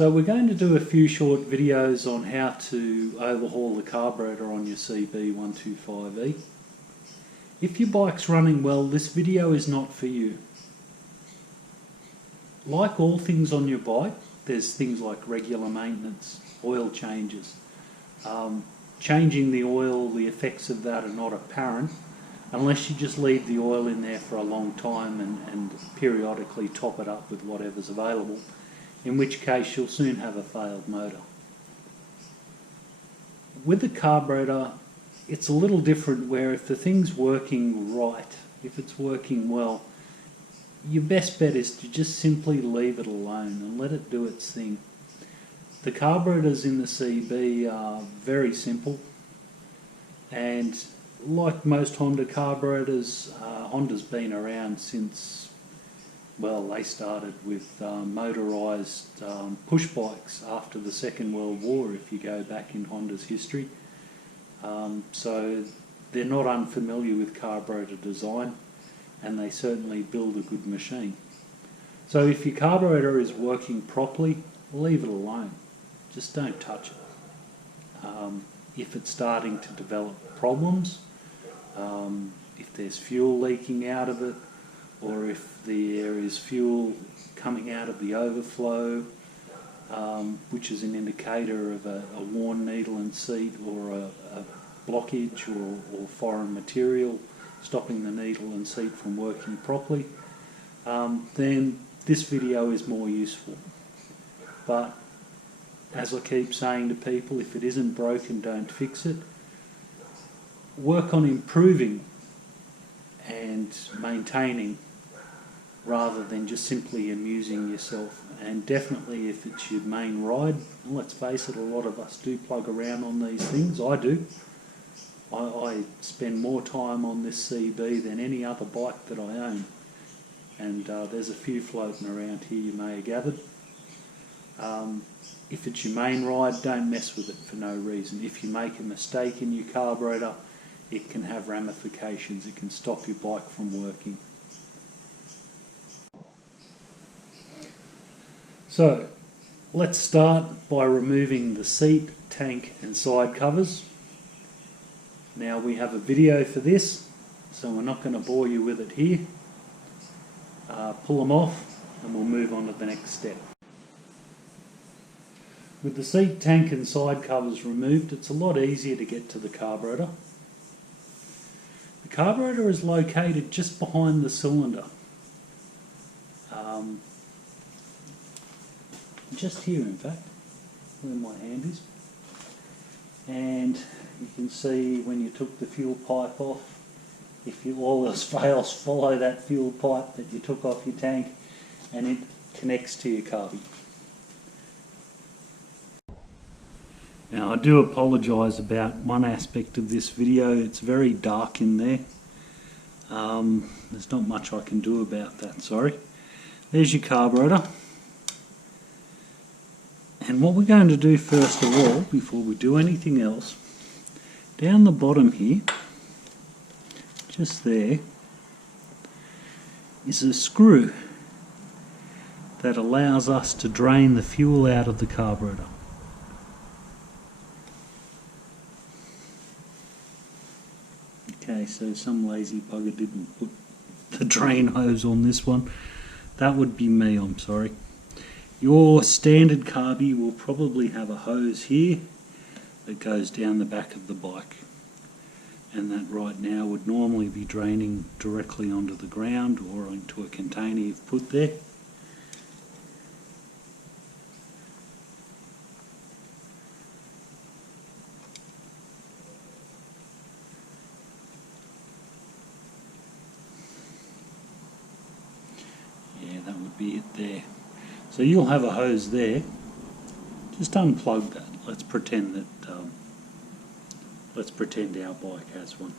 So we're going to do a few short videos on how to overhaul the carburetor on your CB125E. If your bike's running well, this video is not for you. Like all things on your bike, there's things like regular maintenance, oil changes. Changing the oil, the effects of that are not apparent unless you just leave the oil in there for a long time and periodically top it up with whatever's available, in which case you'll soon have a failed motor. With the carburetor, it's a little different, where if the thing's working right, if it's working well, your best bet is to just simply leave it alone and let it do its thing. The carburetors in the CB are very simple, and like most Honda carburetors, Honda's been around since, well, they started with motorised push bikes after the Second World War, if you go back in Honda's history. So they're not unfamiliar with carburetor design, and they certainly build a good machine. So if your carburetor is working properly, leave it alone. Just don't touch it. If it's starting to develop problems, if there's fuel leaking out of it, or if there is fuel coming out of the overflow, which is an indicator of a worn needle and seat, or a blockage or foreign material stopping the needle and seat from working properly, then this video is more useful. But as I keep saying to people, if it isn't broken, don't fix it. Work on improving and maintaining rather than just simply amusing yourself. And definitely if it's your main ride, let's face it, a lot of us do plug around on these things. I do. I spend more time on this CB than any other bike that I own. And there's a few floating around here, you may have gathered. If it's your main ride, don't mess with it for no reason. If you make a mistake in your carburetor, it can have ramifications. It can stop your bike from working. So, let's start by removing the seat, tank and side covers. Now we have a video for this, so we're not going to bore you with it here. Pull them off and we'll move on to the next step. With the seat, tank and side covers removed, it's a lot easier to get to the carburetor. The carburetor is located just behind the cylinder. Just here, in fact, where my hand is. And you can see when you took the fuel pipe off, if all else fails, follow that fuel pipe that you took off your tank and it connects to your carby. Now I do apologise about one aspect of this video. It's very dark in there. There's not much I can do about that, sorry. There's your carburetor. And what we're going to do first of all, before we do anything else, down the bottom here, just there, is a screw that allows us to drain the fuel out of the carburetor. Okay, so some lazy bugger didn't put the drain hose on this one. That would be me, I'm sorry. Your standard carby will probably have a hose here that goes down the back of the bike, and that right now would normally be draining directly onto the ground or into a container you've put there. Yeah, that would be it there. So you'll have a hose there. Just unplug that. Let's pretend that our bike has one.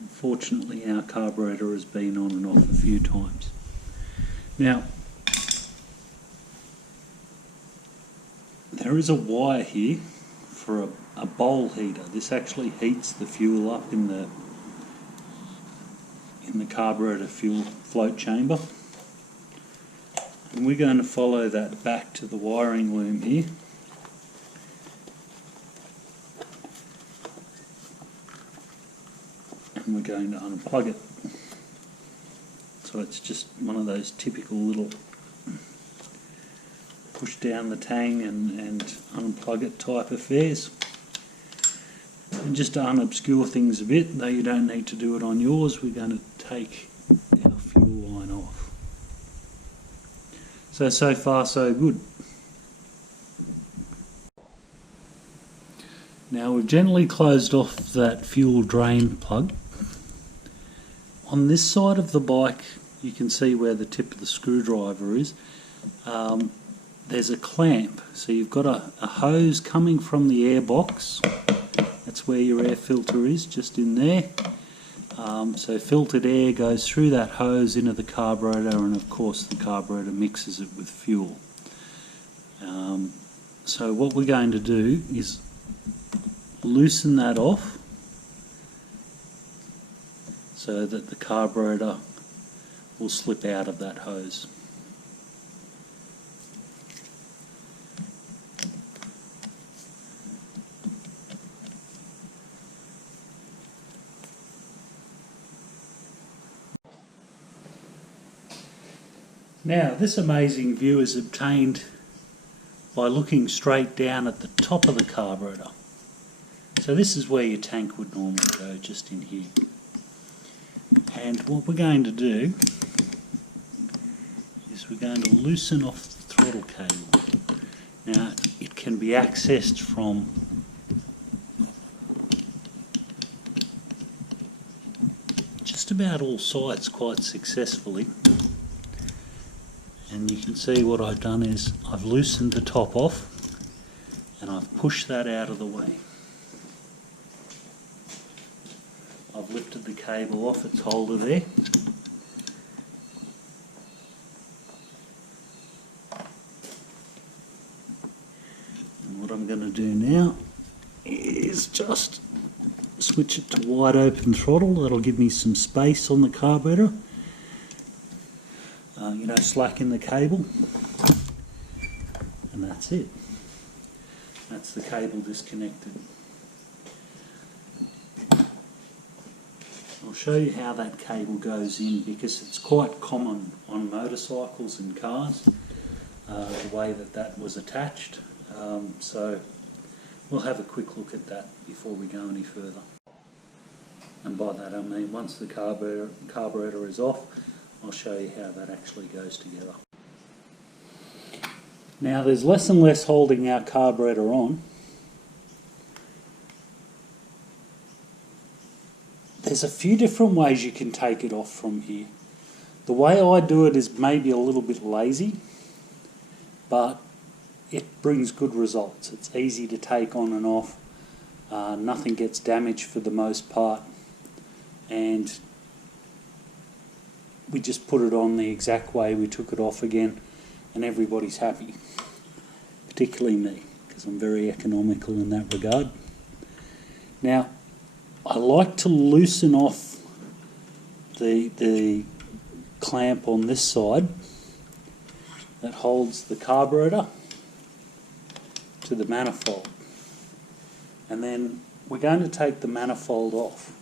Unfortunately, our carburetor has been on and off a few times. Now, there is a wire here for a bowl heater. This actually heats the fuel up in in the carburetor fuel float chamber. And we're going to follow that back to the wiring loom here. And we're going to unplug it. So it's just one of those typical little push down the tang and unplug it type affairs. And just to unobscure things a bit, though you don't need to do it on yours, we're going to take our fuel line off. So far so good. Now we've gently closed off that fuel drain plug. On this side of the bike you can see where the tip of the screwdriver is. There's a clamp, so you've got a hose coming from the air box. That's where your air filter is, just in there. So filtered air goes through that hose into the carburetor, and of course the carburetor mixes it with fuel. So what we're going to do is loosen that off so that the carburetor will slip out of that hose. Now, this amazing view is obtained by looking straight down at the top of the carburetor. So this is where your tank would normally go, just in here. And what we're going to do is we're going to loosen off the throttle cable. Now, it can be accessed from just about all sides quite successfully. And you can see what I've done is I've loosened the top off and I've pushed that out of the way. I've lifted the cable off its holder there. And what I'm going to do now is just switch it to wide open throttle. That'll give me some space on the carburetor. Slacken the cable, and that's it. That's the cable disconnected. I'll show you how that cable goes in, because it's quite common on motorcycles and cars, the way that was attached. So we'll have a quick look at that before we go any further. And by that I mean once the carburetor is off, I'll show you how that actually goes together. Now there's less and less holding our carburetor on. There's a few different ways you can take it off from here. The way I do it is maybe a little bit lazy, but it brings good results. It's easy to take on and off. Nothing gets damaged for the most part, and we just put it on the exact way we took it off again, and everybody's happy, particularly me, because I'm very economical in that regard. Now, I like to loosen off the clamp on this side that holds the carburetor to the manifold, and then we're going to take the manifold off.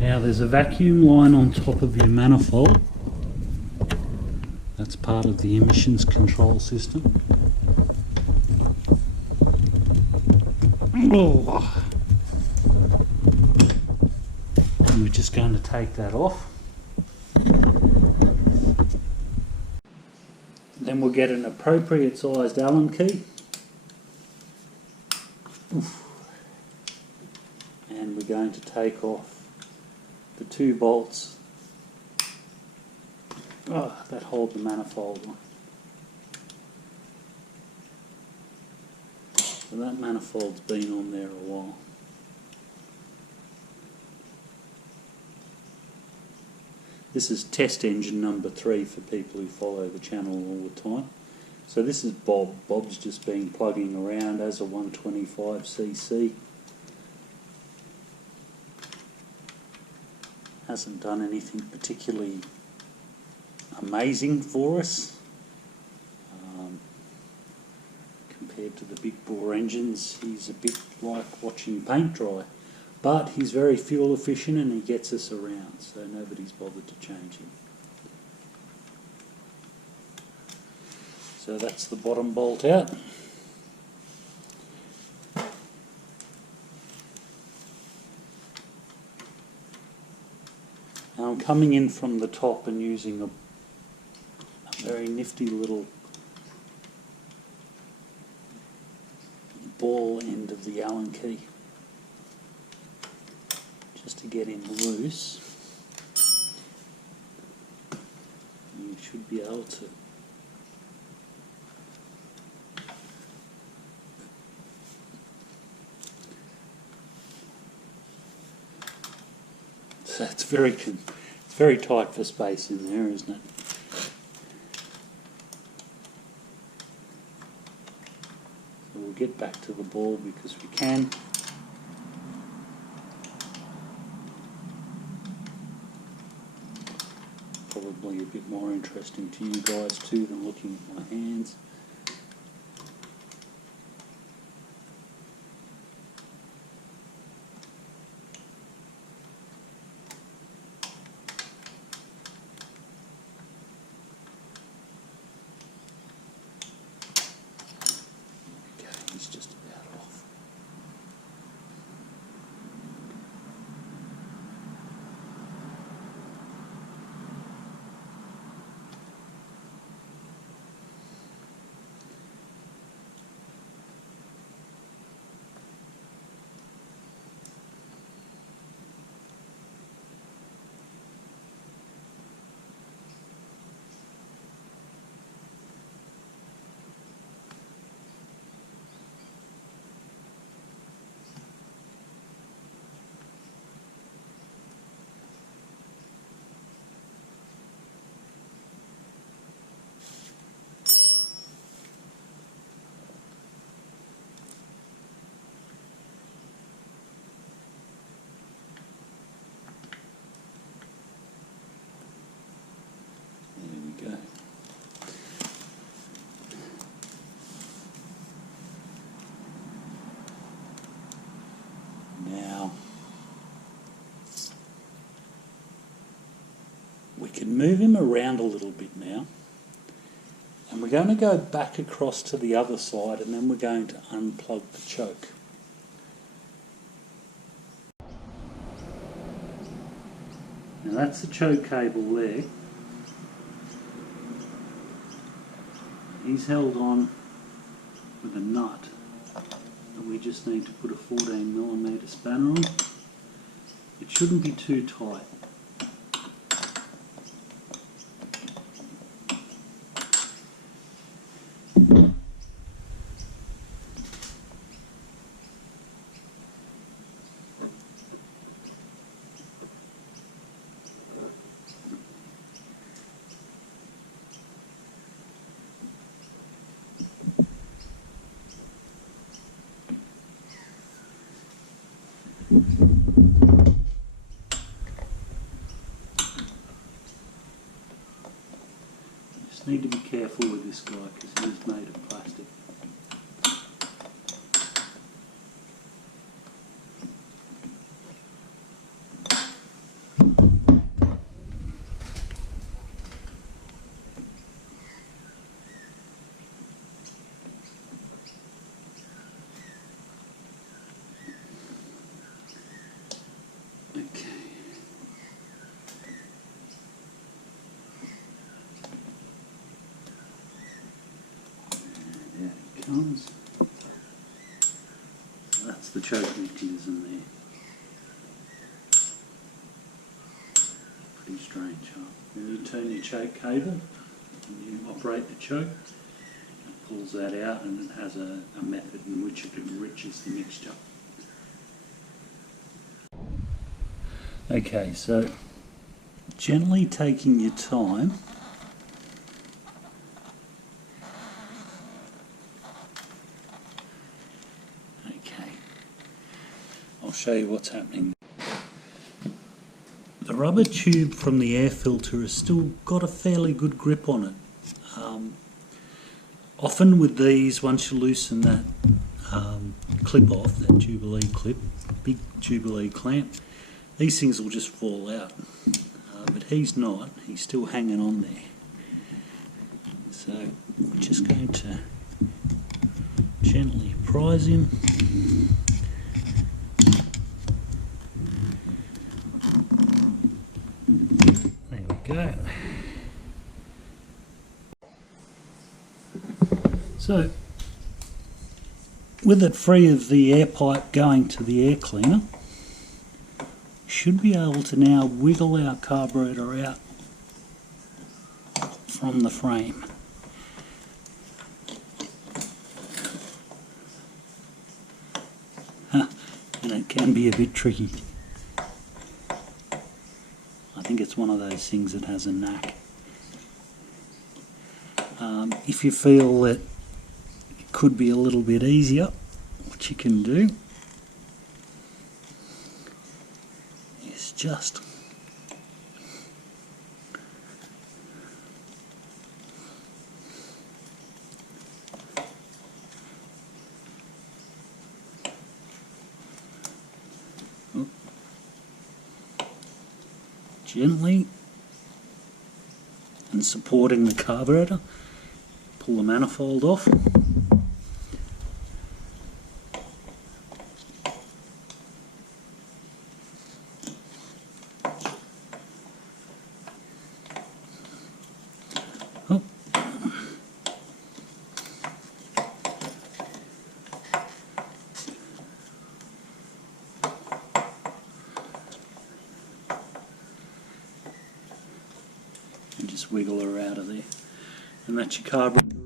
Now there's a vacuum line on top of your manifold. That's part of the emissions control system. Oh. And we're just going to take that off. Then we'll get an appropriate sized Allen key. And we're going to take off the two bolts that hold the manifold on. So that manifold's been on there a while. This is test engine number 3 for people who follow the channel all the time. So this is Bob. Bob's just been plugging around as a 125cc. hasn't done anything particularly amazing for us. Compared to the big bore engines, he's a bit like watching paint dry. But he's very fuel efficient and he gets us around, so nobody's bothered to change him. So that's the bottom bolt out. Now I'm coming in from the top and using a very nifty little ball end of the Allen key, just to get him loose. You should be able to so it's very tight for space in there, isn't it? So we'll get back to the ball because we can. Probably a bit more interesting to you guys too than looking at my hands. Okay, he's just about off. There we go. Now we can move him around a little bit now, and we're going to go back across to the other side and then we're going to unplug the choke. Now that's the choke cable there. He's held on with a nut that we just need to put a 14mm spanner on. It shouldn't be too tight. Just need to be careful with this guy because he is made of plastic. Comes. So that's the choke mechanism there. Pretty strange, huh? When you turn your choke cable and you operate the choke, it pulls that out and it has a method in which it enriches the mixture. Okay, so gently taking your time. I'll show you what's happening. The rubber tube from the air filter has still got a fairly good grip on it. Often with these, once you loosen that clip off, that Jubilee clip, big Jubilee clamp, these things will just fall out. But he's not, he's still hanging on there. So we're just going to gently prise him. There we go. So, with it free of the air pipe going to the air cleaner, should be able to now wiggle our carburetor out from the frame. And it can be a bit tricky. I think it's one of those things that has a knack. If you feel that it could be a little bit easier, what you can do is just gently and supporting the carburetor, pull the manifold off. Oh. And just wiggle her out of there. And that's your carburetor.